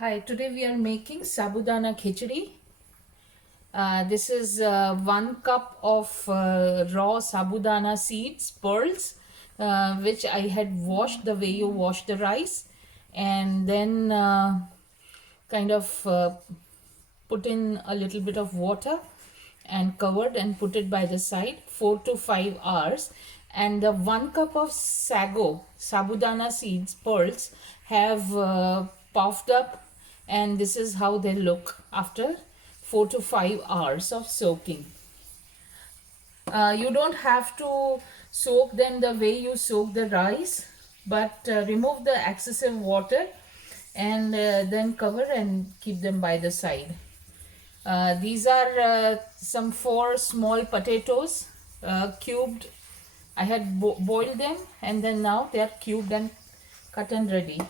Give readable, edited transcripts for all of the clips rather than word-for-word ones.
Hi, today we are making sabudana khichdi. This is 1 cup of raw sabudana seeds, pearls, which I had washed the way you wash the rice, and then kind of put in a little bit of water and covered and put it by the side 4 to 5 hours. And the 1 cup of sago sabudana seeds pearls have puffed up, and this is how they look after 4 to 5 hours of soaking. You don't have to soak them the way you soak the rice, but remove the excessive water and then cover and keep them by the side. These are some 4 small potatoes, cubed. I had boiled them, and then now they are cubed and cut and ready.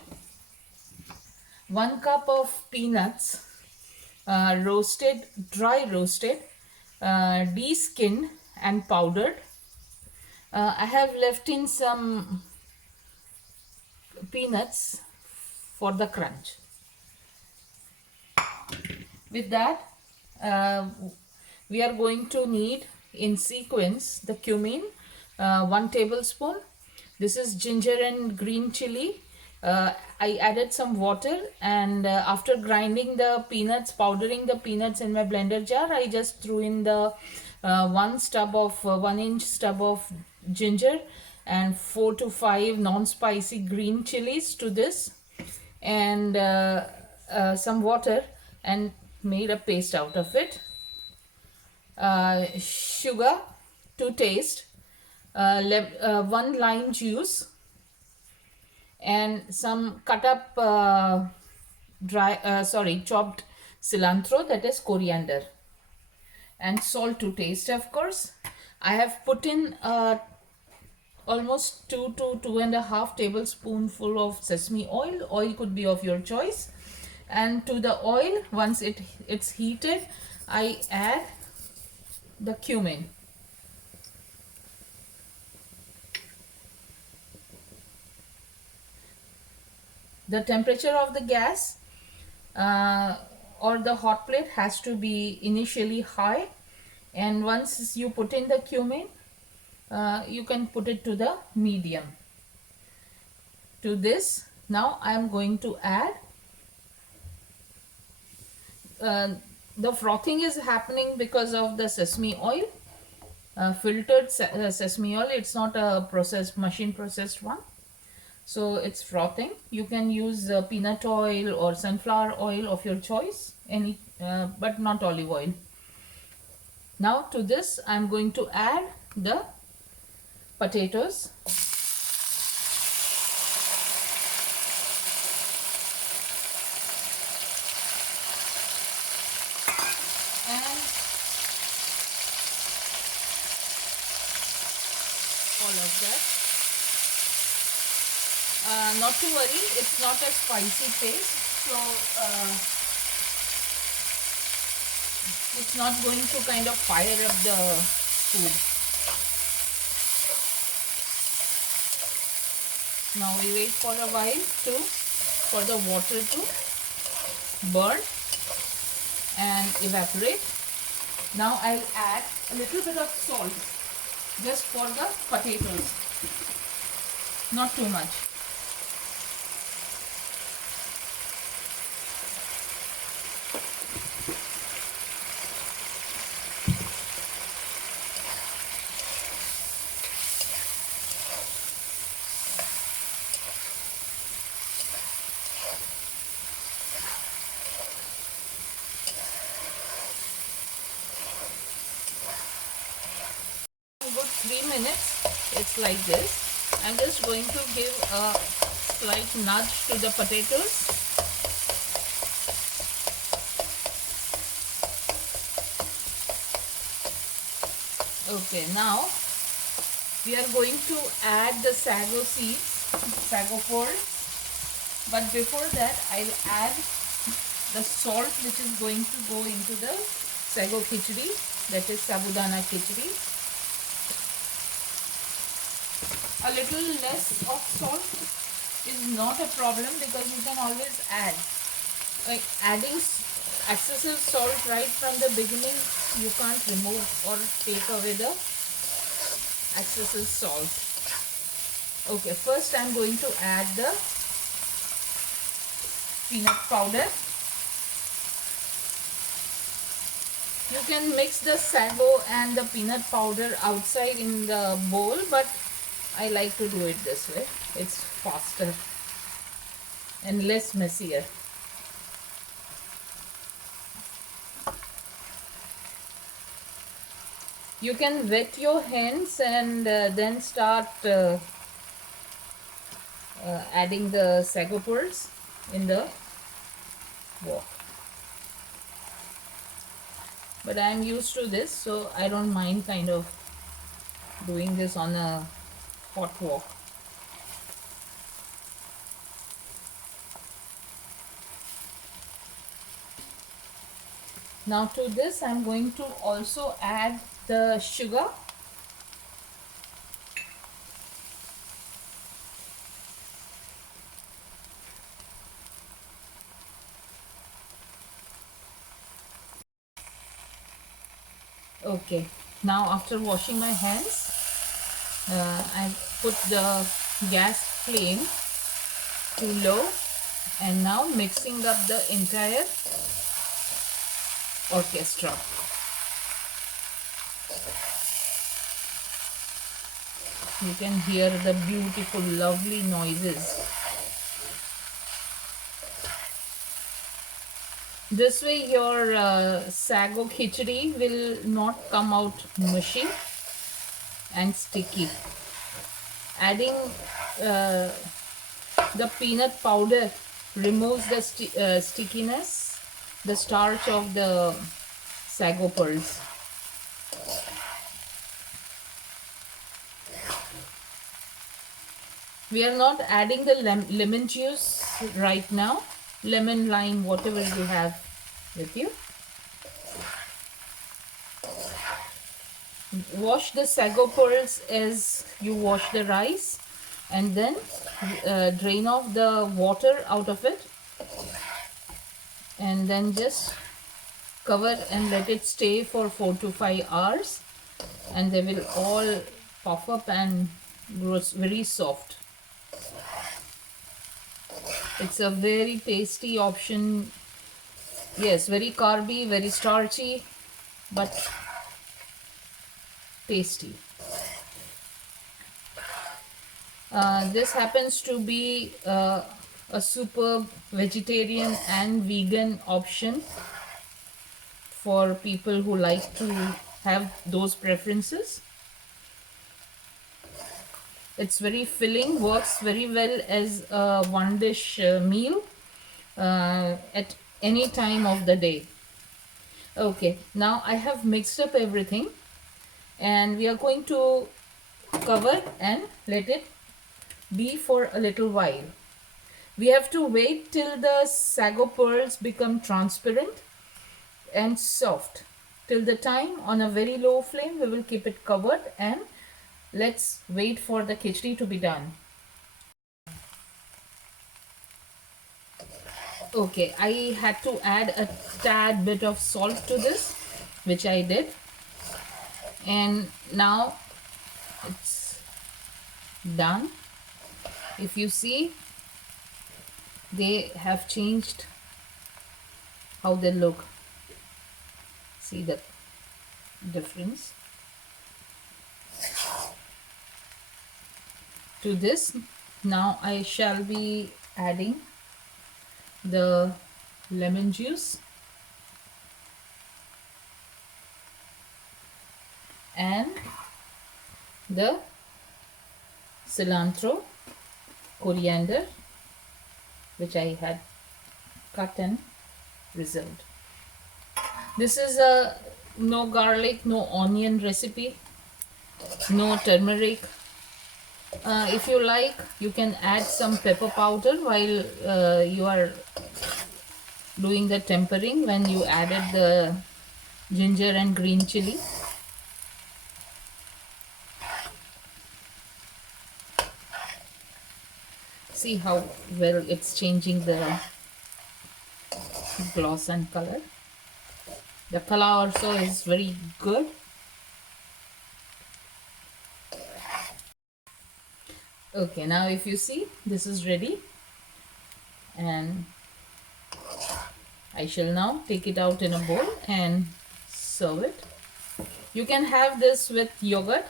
1 cup of peanuts, roasted, dry roasted, de-skinned and powdered. I have left in some peanuts for the crunch. With that, uh, we are going to need in sequence the cumin, 1 tablespoon. This is ginger and green chili. I added some water, and after grinding the peanuts, powdering the peanuts in my blender jar, I just threw in the 1 inch stub of ginger and 4 to 5 non-spicy green chilies to this, and some water, and made a paste out of it. Sugar to taste, 1 lime juice, and some cut up chopped cilantro, that is coriander, and salt to taste, of course. I have put in almost 2 to 2.5 tablespoonful of sesame oil. Oil could be of your choice. And to the oil, once it's heated, I add the cumin. The temperature of the gas or the hot plate has to be initially high, and once you put in the cumin, you can put it to the medium. To this, now I am going to add the frothing is happening because of the sesame oil, filtered sesame oil. It's not a machine processed one, so it's frothing. You can use peanut oil or sunflower oil of your choice, but not olive oil. Now to this, I'm going to add the potatoes. And all of that. Not to worry, it's not a spicy paste, so it's not going to kind of fire up the food. Now we wait for a while for the water to burn and evaporate. Now I'll add a little bit of salt just for the potatoes, not too much. About 3 minutes, it's like this. I'm just going to give a slight nudge to the potatoes. Okay, now we are going to add the sago seeds, sago pearls, but before that I'll add the salt which is going to go into the sago khichdi, that is sabudana khichdi. A little less of salt is not a problem because you can always add. Adding excessive salt right from the beginning, you can't remove or take away the excessive salt. Okay, first I'm going to add the peanut powder. You can mix the sago and the peanut powder outside in the bowl, but I like to do it this way. It's faster and less messier. You can wet your hands and then start adding the sago pearls in the wok. But I am used to this, so I don't mind kind of doing this on a hot wok. Now to this I'm going to also add the sugar. Okay, now after washing my hands, I put the gas flame to low and now mixing up the entire orchestra. You can hear the beautiful, lovely noises. This way your sago khichdi will not come out mushy and sticky. Adding the peanut powder removes the stickiness, the starch of the sago pearls. We are not adding the lemon juice right now. Lemon, lime, whatever you have with you. Wash the sago pearls as you wash the rice and then drain off the water out of it and then just cover and let it stay for 4 to 5 hours and they will all puff up and grow very soft. It's a very tasty option. Yes, very carby, very starchy, but tasty. This happens to be a superb vegetarian and vegan option for people who like to have those preferences. It's very filling, works very well as a one dish meal at any time of the day. Okay, now I have mixed up everything and we are going to cover and let it be for a little while. We have to wait till the sago pearls become transparent and soft. Till the time on a very low flame we will keep it covered and let's wait for the khichdi to be done. Okay, I had to add a tad bit of salt to this, which I did. And now it's done. If you see, they have changed how they look. See the difference. To this, now I shall be adding the lemon juice and the cilantro, coriander, which I had cut and reserved. This is a no garlic, no onion recipe, no turmeric. If you like, you can add some pepper powder while you are doing the tempering when you added the ginger and green chili. See how well it's changing the gloss and color. The color also is very good. Okay, now if you see, this is ready, and I shall now take it out in a bowl and serve it. You can have this with yogurt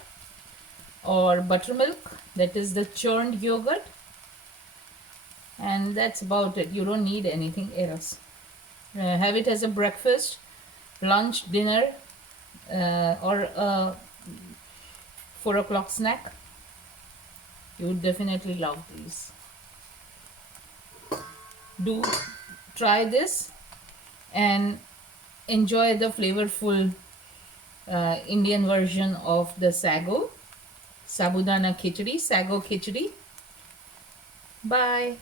or buttermilk, that is the churned yogurt, and that's about it. You don't need anything else. Have it as a breakfast, lunch, dinner, or a 4 o'clock snack. You would definitely love these. Do try this and enjoy the flavorful Indian version of the sago, sabudana khichdi, sago khichdi. Bye.